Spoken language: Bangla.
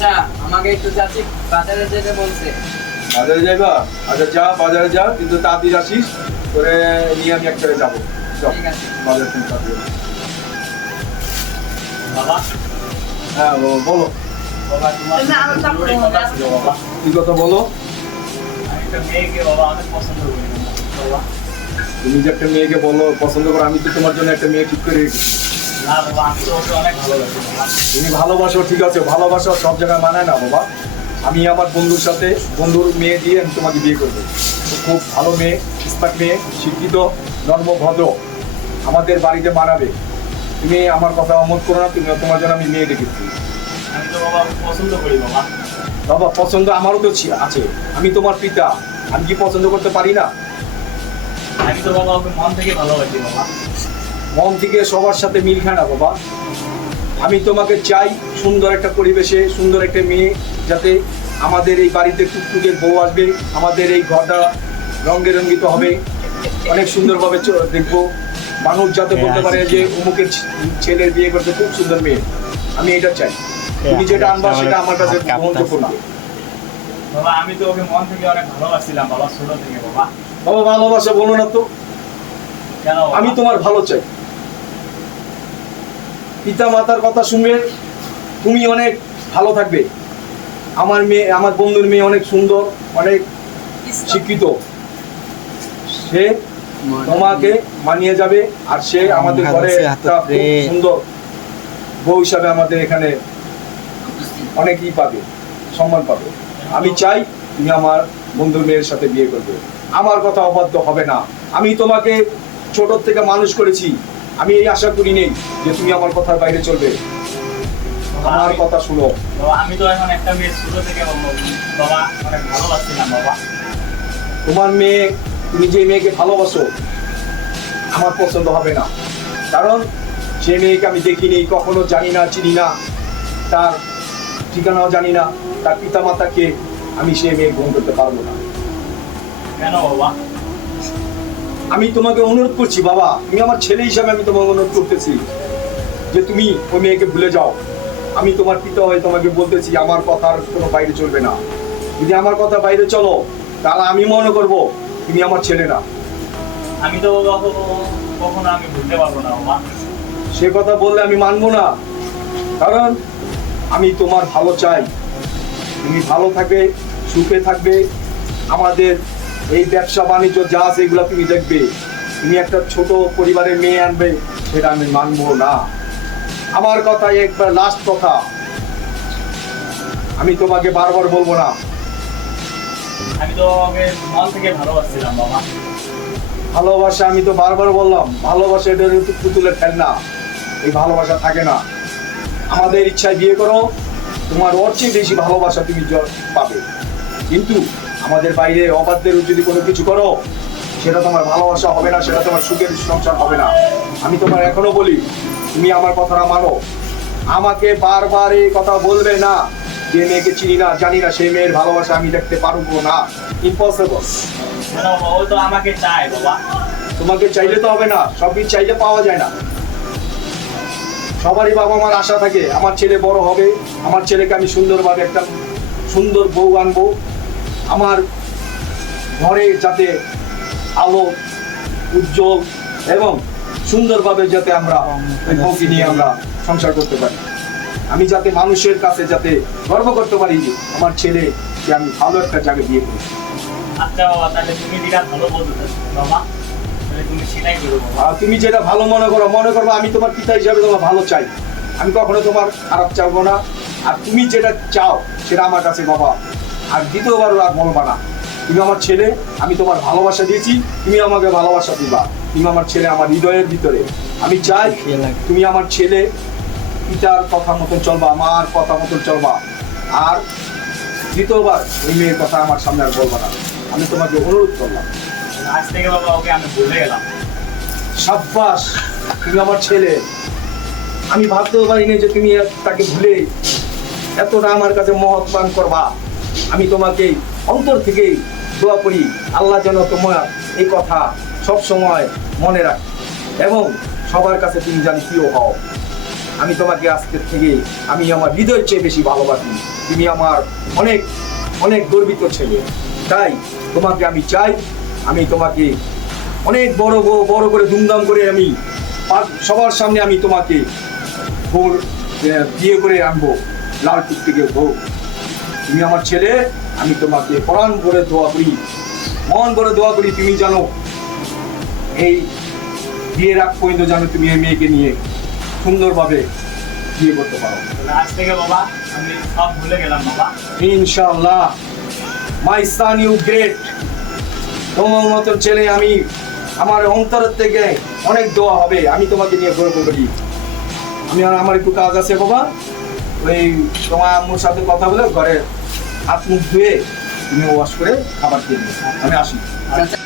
চাচা আমাকে একটু চাচি বাজারে যেতে বলছে। বাজারে যাইবা? আচ্ছা যা, বাজারে যা, কিন্তু তাড়াতাড়ি আসিস, করে নিয়ে আমি একসাথে যাবো। চল ঠিক আছে। বাজার থেকে তাড়াতাড়ি। বাবা, হ্যাঁ বলো, বাবা তোমার জরুরি কথা ছিল বাবা। কি কথা বলো? আমি একটা মেয়েকে বাবা অনেক পছন্দ করি বাবা। তুমি যে একটা মেয়েকে বলো পছন্দ করো, আমি তো তোমার জন্য একটা মেয়ে ঠিক করে রেখেছি। না বাবা, আমি তো ওকে অনেক ভালোবাসি বাবা। তুমি ভালোবাসো, ঠিক আছে, ভালোবাসা সব জায়গায় মানায় না বাবা। আমি আমার বন্ধুর সাথে, বন্ধুর মেয়ে দিয়ে আমি তোমাকে বিয়ে করবো। তো খুব ভালো মেয়ে, স্মার্ট মেয়ে, শিক্ষিত, নম্র, ভদ্র, আমাদের বাড়িতে মানাবে। তুমি আমার কথা অমত করো না, তুমি তোমার জন্য আমি মেয়ে দেখেছি। আমি তো বাবা ওকে পছন্দ করি বাবা। বাবা পছন্দ আমারও তো আছে, আমি তোমার পিতা, আমি কি পছন্দ করতে পারি না? আমি তো বাবা ওকে মন থেকে ভালোবাসি বাবা। মন থেকে সবার সাথে মিল খায় না বাবা। আমি তোমাকে চাই সুন্দর একটা পরিবেশে, সুন্দর একটা মেয়ে, যাতে আমাদের এই বাড়িতে টুকটুকে বউ আসবে, আমাদের এই ঘরটা রঙে রঙ্গিত হবে, অনেক সুন্দরভাবে দেখবো। মানুষ যাতে বলতে পারে যে অমুকের ছেলের বিয়ে করতে খুব সুন্দর মেয়ে। আমি এটা চাই। তুমি যেটা আনবা সেটা আমার কাছে গ্রহণযোগ্য না। বাবা আমি তো ওকে মন থেকে অনেক ভালোবাসছিলাম বাবা, ছোট থেকে বাবা। বাবা ভালোবাসা বলো না তো, কেন বাবা? আমি তোমার ভালো চাই। পিতা মাতার কথা শুনবে, তুমি অনেক ভালো থাকবে। আমার মেয়ে, আমার বন্ধুর মেয়ে অনেক সুন্দর, অনেক শিক্ষিত, সে তোমাকে মানিয়ে যাবে। আর সে আমাদের ঘরে একটা খুব সুন্দর বউ হিসাবে আমাদের এখানে অনেকই পাবে, সম্মান পাবে। আমি চাই তুমি আমার বন্ধুর মেয়ের সাথে বিয়ে করবে। আমার কথা অবাধ্য হবে না। আমি তোমাকে ছোট থেকে মানুষ করেছি, আমি এই আশা করি নেই যে তুমি আমার কথার বাইরে চলবে। আমার কথা শুনো বাবা, আমি তো এখন একটা মেয়ে ছোট থেকে বাবা অনেক ভালোবাসছিলাম বাবা। তোমার মেয়ে, তুমি যে মেয়েকে ভালোবাসো আমার পছন্দ হবে না, কারণ সে মেয়েকে আমি দেখিনি, কখনো জানি না, চিনি না, তার ঠিকানাও জানি না, তার পিতা মাতাকে আমি সে মেয়ে গ্রহণ করতে পারবো না। কেন বাবা? আমি তোমাকে অনুরোধ করছি বাবা, তুমি আমার ছেলে হিসাবে আমি তোমাকে অনুরোধ করতেছি যে তুমি ওই মেয়েকে ভুলে যাও। আমি তোমার পিতা হয়ে তোমাকে বলতেছি আমার কথার কোনো বাইরে চলবে না। যদি আমার কথা বাইরে চলো তাহলে আমি মনে করব তুমি আমার ছেলে না। আমি তো বাবা কখনো আমি ভুলতে পারবো না বাবা। সে কথা বললে আমি মানবো না, কারণ আমি তোমার ভালো চাই। তুমি ভালো থাকবে, সুখে থাকবে, আমাদের এই ব্যবসা বাণিজ্য যা আছে এগুলো তুমি দেখবে। তুমি একটা ছোট পরিবারের মেয়ে আনবে, সেটা আমি মানবো না। আমার কথা একবার লাস্ট কথা, আমি তোমাকে বারবার বলবো না। আমি তো ওকে মন থেকে ভালোবাসছিলাম বাবা। ভালোবাসা, আমি তো বারবার বললাম, ভালোবাসা এটা পুতুলের খেলনা, এই ভালোবাসা থাকে না। আমাদের ইচ্ছায় বিয়ে করো, তোমার ওর চেয়ে বেশি ভালোবাসা তুমি পাবে। কিন্তু আমাদের বাইরে অবাধ্যের যদি কোনো কিছু করো, সেটা তোমার ভালোবাসা হবে না, সেটা তোমার সুখের সংসার হবে না। আমি তোমার এখনো বলি, তুমি আমার কথাটা মানো। আমাকে বারবার এই কথা বলবে না যে মেয়েকে চিনি না, জানি না, সেই মেয়ের ভালোবাসা আমি দেখতে পারবো না, ইম্পসিবল। কেন বাবা? ও তো আমাকে চায় বাবা। তোমাকে চাইলে তো হবে না, সব কিছু চাইলে পাওয়া যায় না। সবারই বাবা মার আশা থাকে আমার ছেলে বড় হবে, আমার ছেলেকে আমি সুন্দরভাবে একটা সুন্দর বউ আনবো, আমার ঘরে যাতে আলো উজ্জ্বল এবং সুন্দরভাবে যাতে আমরা ওই বউকে নিয়ে আমরা সংসার করতে পারি। আমি যাতে মানুষের কাছে যাতে গর্ব করতে পারি যে আমার ছেলেকে আমি ভালো একটা জায়গায় বিয়ে করি। আচ্ছা বাবা, তাহলে তুমি যেটা ভালো বলতে বাবা, তাহলে তুমি সেটাই করো বাবা। আর তুমি যেটা ভালো মনে করবো আমি তোমার পিতা হিসাবে তোমার ভালো চাই, আমি কখনো তোমার খারাপ চাইবো না। আর তুমি যেটা চাও সেটা আমার কাছে বাবা আর দ্বিতীয়বার আর বলবা না। তুমি আমার ছেলে, আমি তোমার ভালোবাসা দিয়েছি, তুমি আমাকে ভালোবাসা দিবা। তুমি আমার ছেলে, আমার হৃদয়ের ভিতরে। আমি চাই তুমি আমার ছেলে, পিতার কথা মতন চলবা, আমার কথা মতন চলবা। আর দ্বিতীয়বার ওই মেয়ের কথা আমার সামনে আর বলবা না, আমি তোমাকে অনুরোধ করলাম। আজ থেকে বাবা ওকে আমি ভুলে গেলাম। সাব্বাস, তুমি আমার ছেলে। আমি ভাবতেও পারিনি যে তুমি তাকে ভুলে এতটা আমার কাছে মহৎ করবা। আমি তোমাকে অন্তর থেকেই দোয়া করি, আল্লাহ যেন তোমার এই কথা সব সময় মনে রাখ এবং সবার কাছে তুমি জানি প্রিয় হও। আমি তোমাকে আজকের থেকে আমি আমার হৃদয়ের চেয়ে বেশি ভালোবাসি। তুমি আমার অনেক অনেক গর্বিত ছেলে, তাই তোমাকে আমি চাই আমি তোমাকে অনেক বড় করে ধুমধাম করে আমি সবার সামনে আমি তোমাকে বিয়ে করে আনবো লালপুর থেকে হোক। তুমি আমার ছেলে, আমি তোমাকে প্রাণ ভরে দোয়া করি, মন ভরে দোয়া করি তুমি জানো এই বিয়ের আগ পর্যন্ত জানো তুমি এই মেয়েকে নিয়ে সুন্দরভাবে বিয়ে করতে পারো। তাহলে আজ থেকে বাবা আমি সব ভুলে গেলাম বাবা। ইনশাআল্লাহ, মাই সান ইউ গ্রেট। তোমার মতো ছেলে আমি আমার অন্তরের থেকে অনেক দোয়া হবে, আমি তোমাকে নিয়ে গর্ব করি। আমার একটু কাজ আছে বাবা, ওই তোমার আম্মুর সাথে কথা বলে ঘরে হাত মুখ ধুয়ে তুমি ওয়াশ করে খাবার দিয়ে দিও। আমি আসি। চাচা